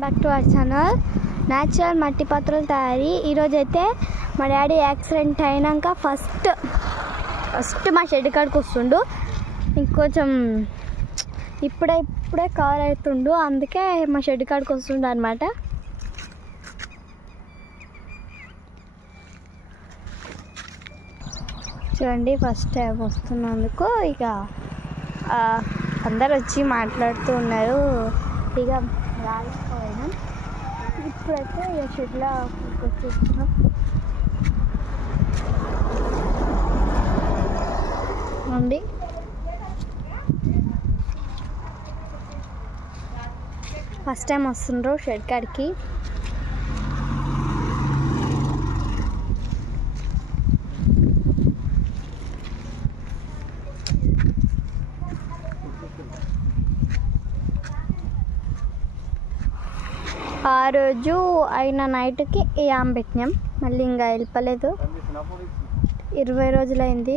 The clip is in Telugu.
Back to our channel natural మట్టి పాత్రల తయారీ. ఈరోజైతే మా డాడీ యాక్సిడెంట్ అయినాక ఫస్ట్ మా షెడ్ కాడికి వస్తుండు. ఇంకొంచెం ఇప్పుడే కవర్ అవుతుండు, అందుకే మా షెడ్ కాడికి వస్తుండు అనమాట. చూడండి, ఫస్ట్ టైం వస్తున్నందుకు ఇక అందరు వచ్చి మాట్లాడుతూ ఉన్నారు. ఇక రాలిపోయినాం. ఇప్పుడైతే ఇక షెడ్లో వచ్చేస్తున్నాం. అండి ఫస్ట్ టైం వస్తుండ్రు షెడ్ కాడికి. ఆ రోజు అయిన నైట్కి ఈ ఆమె పెట్టినాం, మళ్ళీ ఇంకా వెళ్ళలేదు. 20 రోజులైంది.